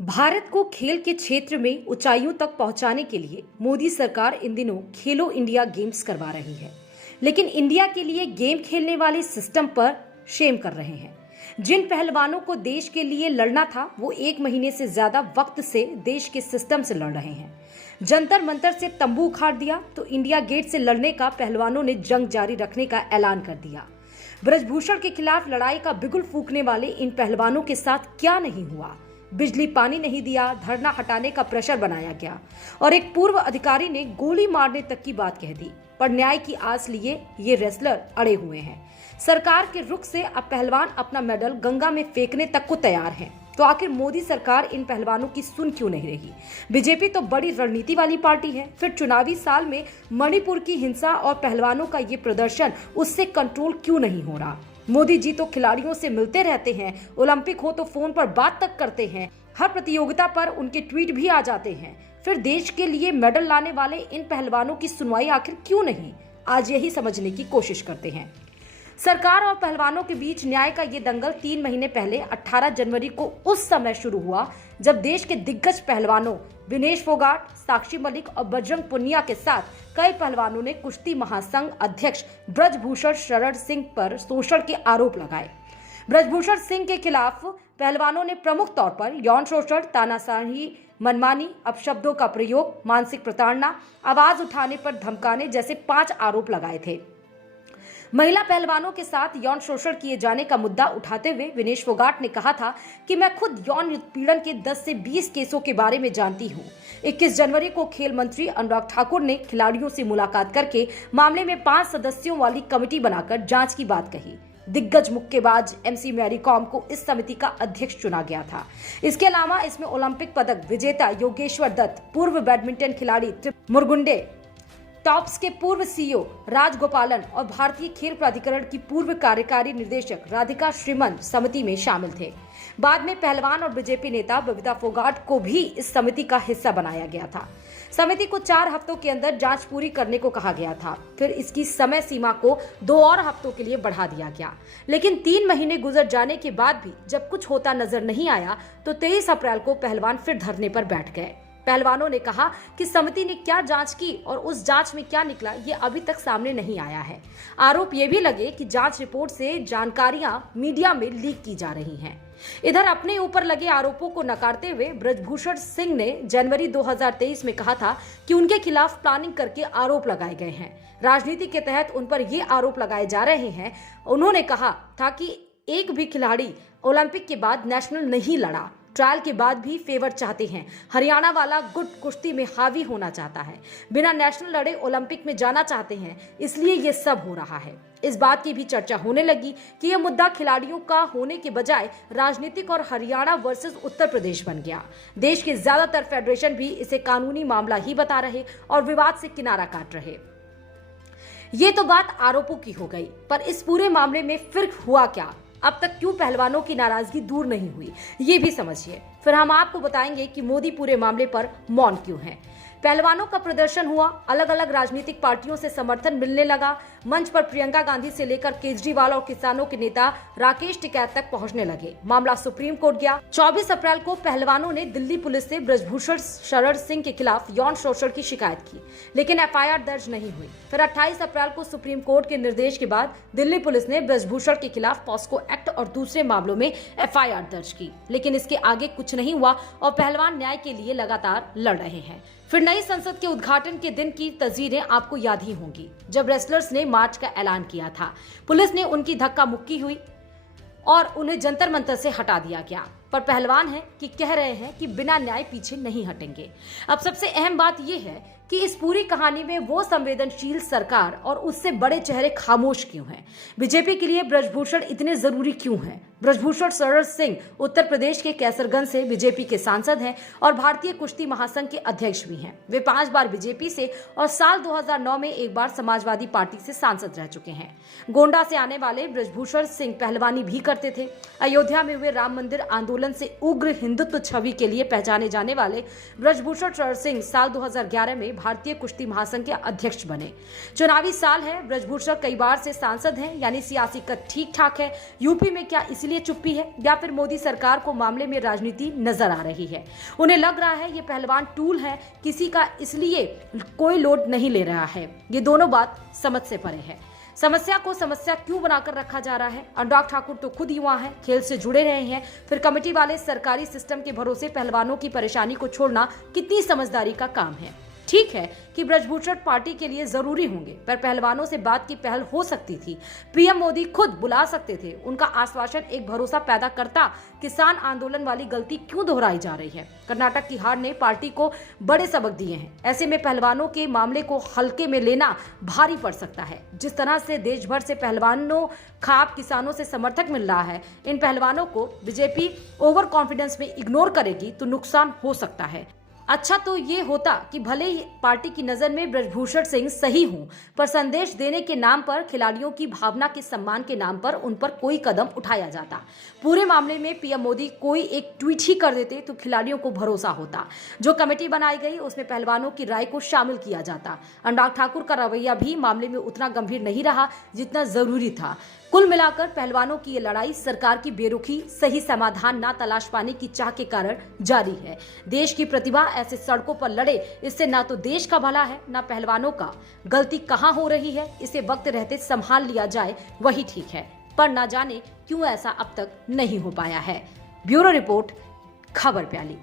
भारत को खेल के क्षेत्र में ऊंचाइयों तक पहुंचाने के लिए मोदी सरकार इन दिनों खेलो इंडिया गेम्स करवा रही है, लेकिन इंडिया के लिए गेम खेलने वाले सिस्टम पर शेम कर रहे हैं। जिन पहलवानों को देश के लिए लड़ना था वो 1 महीने से ज्यादा वक्त से देश के सिस्टम से लड़ रहे हैं। जंतर मंतर से तंबू उखाड़ दिया तो इंडिया गेट से लड़ने का पहलवानों ने जंग जारी रखने का ऐलान कर दिया। ब्रजभूषण के खिलाफ लड़ाई का बिगुल फूंकने वाले इन पहलवानों के साथ क्या नहीं हुआ। बिजली पानी नहीं दिया, धरना हटाने का प्रेशर बनाया गया और एक पूर्व अधिकारी ने गोली मारने तक की बात कह दी। पर न्याय की आस लिए ये रेसलर अड़े हुए हैं। सरकार के रुख से अब पहलवान अपना मेडल गंगा में फेंकने तक को तैयार हैं। तो आखिर मोदी सरकार इन पहलवानों की सुन क्यों नहीं रही? बीजेपी तो बड़ी रणनीति वाली पार्टी है, फिर चुनावी साल में मणिपुर की हिंसा और पहलवानों का ये प्रदर्शन उससे कंट्रोल क्यों नहीं हो रहा? मोदी जी तो खिलाड़ियों से मिलते रहते हैं, ओलंपिक हो तो फोन पर बात तक करते हैं, हर प्रतियोगिता पर उनके ट्वीट भी आ जाते हैं। फिर देश के लिए मेडल लाने वाले इन पहलवानों की सुनवाई आखिर क्यों नहीं? आज यही समझने की कोशिश करते हैं। सरकार और पहलवानों के बीच न्याय का ये दंगल 3 महीने पहले 18 जनवरी को उस समय शुरू हुआ जब देश के दिग्गज पहलवानों विनेश फोगाट, साक्षी मलिक और बजरंग पुनिया के साथ कई पहलवानों ने कुश्ती महासंघ अध्यक्ष ब्रजभूषण शरण सिंह पर शोषण के आरोप लगाए। ब्रजभूषण सिंह के खिलाफ पहलवानों ने प्रमुख तौर पर यौन शोषण, तानाशाही, मनमानी, अपशब्दों का प्रयोग, मानसिक प्रताड़ना, आवाज उठाने पर धमकाने जैसे 5 आरोप लगाए थे। महिला पहलवानों के साथ यौन शोषण किए जाने का मुद्दा उठाते हुए विनेश फोगाट ने कहा था कि मैं खुद यौन उत्पीड़न के 10 से 20 केसों के बारे में जानती हूं। 21 जनवरी को खेल मंत्री अनुराग ठाकुर ने खिलाड़ियों से मुलाकात करके मामले में 5 सदस्यों वाली कमेटी बनाकर जांच की बात कही। दिग्गज मुक्केबाज MC मैरी कॉम को इस समिति का अध्यक्ष चुना गया था। इसके अलावा इसमें ओलंपिक पदक विजेता योगेश्वर दत्त, पूर्व बैडमिंटन खिलाड़ी मुरगुंडे, टॉप्स के पूर्व CEO राजगोपालन और भारतीय खेल प्राधिकरण की पूर्व कार्यकारी निदेशक राधिका श्रीमन समिति में शामिल थे। बाद में पहलवान और बीजेपी नेता बबीता फोगाट को भी इस समिति का हिस्सा बनाया गया था। समिति को 4 हफ्तों के अंदर जांच पूरी करने को कहा गया था। फिर इसकी समय सीमा को 2 और हफ्तों के लिए बढ़ा दिया गया, लेकिन 3 महीने गुजर जाने के बाद भी जब कुछ होता नजर नहीं आया तो 23 अप्रैल को पहलवान फिर धरने पर बैठ गए। पहलवानों ने कहा कि समिति ने क्या जांच की और उस जांच में क्या निकला ये अभी तक सामने नहीं आया है। आरोप ये भी लगे कि जांच रिपोर्ट से जानकारियां मीडिया में लीक की जा रही हैं। इधर अपने ऊपर लगे आरोपों को नकारते हुए ब्रजभूषण सिंह ने जनवरी 2023 में कहा था कि उनके खिलाफ प्लानिंग करके आरोप लगाए गए हैं, राजनीति के तहत उन पर ये आरोप लगाए जा रहे हैं। उन्होंने कहा था कि एक भी खिलाड़ी ओलंपिक के बाद नेशनल नहीं लड़ा, ट्रायल के बाद भी फेवर चाहते हैं। हरियाणा वाला गुट कुश्ती में हावी होना चाहता है, बिना नेशनल लड़े ओलंपिक में जाना चाहते हैं, इसलिए ये सब हो रहा है। इस बात की भी चर्चा होने लगी कि यह मुद्दा खिलाड़ियों का होने के बजाय राजनीतिक और हरियाणा वर्सेस उत्तर प्रदेश बन गया। देश के ज्यादातर फेडरेशन भी इसे कानूनी मामला ही बता रहे और विवाद से किनारा काट रहे। ये तो बात आरोपों की हो गई, पर इस पूरे मामले में फिर हुआ क्या? अब तक क्यों पहलवानों की नाराजगी दूर नहीं हुई, ये भी समझिए। फिर हम आपको बताएंगे कि मोदी पूरे मामले पर मौन क्यों है। पहलवानों का प्रदर्शन हुआ, अलग अलग राजनीतिक पार्टियों से समर्थन मिलने लगा। मंच पर प्रियंका गांधी से लेकर केजरीवाल और किसानों के नेता राकेश टिकैत तक पहुंचने लगे। मामला सुप्रीम कोर्ट गया। 24 अप्रैल को पहलवानों ने दिल्ली पुलिस से ब्रजभूषण शरण सिंह के खिलाफ यौन शोषण की शिकायत की, लेकिन FIR दर्ज नहीं हुई। फिर 28 अप्रैल को सुप्रीम कोर्ट के निर्देश के बाद दिल्ली पुलिस ने ब्रजभूषण के खिलाफ पॉस्को एक्ट और दूसरे मामलों में FIR दर्ज की, लेकिन इसके आगे कुछ नहीं हुआ और पहलवान न्याय के लिए लगातार लड़ रहे हैं। फिर नई संसद के उद्घाटन के दिन की तस्वीरें आपको याद ही होंगी, जब रेसलर्स ने मार्च का ऐलान किया था। पुलिस ने उनकी धक्का मुक्की हुई और उन्हें जंतर मंतर से हटा दिया गया। पर पहलवान है कि कह रहे हैं कि बिना न्याय पीछे नहीं हटेंगे। अब सबसे अहम बात यह है कि इस पूरी कहानी में वो संवेदनशील सरकार और उससे बड़े चेहरे खामोश क्यों हैं? बीजेपी के लिए ब्रजभूषण इतने जरूरी क्यों हैं? ब्रजभूषण शरण सिंह उत्तर प्रदेश के कैसरगंज से बीजेपी के सांसद हैं और भारतीय कुश्ती महासंघ के अध्यक्ष भी हैं। वे 5 बार बीजेपी से और साल 2009 में एक बार समाजवादी पार्टी से सांसद रह चुके हैं। गोंडा से आने वाले ब्रजभूषण सिंह पहलवानी भी करते थे। अयोध्या में हुए राम मंदिर आंदोलन आंदोलन से उग्र हिंदुत्व छवि के लिए पहचाने जाने वाले ब्रजभूषण सिंह साल 2011 में भारतीय कुश्ती महासंघ के अध्यक्ष बने। चुनावी साल है, ब्रजभूषण कई बार से सांसद हैं, यानी सियासी कद ठीक ठाक है। यूपी में क्या इसलिए चुप्पी है या फिर मोदी सरकार को मामले में राजनीति नजर आ रही है? उन्हें लग रहा है ये पहलवान टूल है, किसी का इसलिए कोई लोड नहीं ले रहा है। ये दोनों बात समझ से परे है। समस्या को समस्या क्यों बनाकर रखा जा रहा है? अनुराग ठाकुर तो खुद युवा हैं, खेल से जुड़े रहे हैं, फिर कमेटी वाले सरकारी सिस्टम के भरोसे पहलवानों की परेशानी को छोड़ना कितनी समझदारी का काम है? ठीक है कि ब्रजभूषण पार्टी के लिए जरूरी होंगे, पर पहलवानों से बात की पहल हो सकती थी। पीएम मोदी खुद बुला सकते थे। उनका आश्वासन एक भरोसा पैदा करता। किसान आंदोलन वाली गलती क्यों दोहराई जा रही है? कर्नाटक की हार ने पार्टी को बड़े सबक दिए हैं। ऐसे में पहलवानों के मामले को हल्के में लेना भारी पड़ सकता है। जिस तरह से देश भर से पहलवानों खाप किसानों से समर्थक मिल रहा है, इन पहलवानों को बीजेपी ओवर कॉन्फिडेंस में इग्नोर करेगी तो नुकसान हो सकता है। अच्छा तो ये होता कि भले ही पार्टी की नजर में ब्रजभूषण सिंह सही हों, पर संदेश देने के नाम पर, खिलाड़ियों की भावना के सम्मान के नाम पर उन पर कोई कदम उठाया जाता। पूरे मामले में पीएम मोदी कोई एक ट्वीट ही कर देते तो खिलाड़ियों को भरोसा होता। जो कमेटी बनाई गई उसमें पहलवानों की राय को शामिल किया जाता। अनुराग ठाकुर का रवैया भी मामले में उतना गंभीर नहीं रहा जितना जरूरी था। कुल मिलाकर पहलवानों की ये लड़ाई सरकार की बेरुखी, सही समाधान ना तलाश पाने की चाह के कारण जारी है। देश की प्रतिभा ऐसे सड़कों पर लड़े, इससे ना तो देश का भला है ना पहलवानों का। गलती कहां हो रही है इसे वक्त रहते संभाल लिया जाए वही ठीक है, पर ना जाने क्यों ऐसा अब तक नहीं हो पाया है। ब्यूरो रिपोर्ट, खबर प्याली।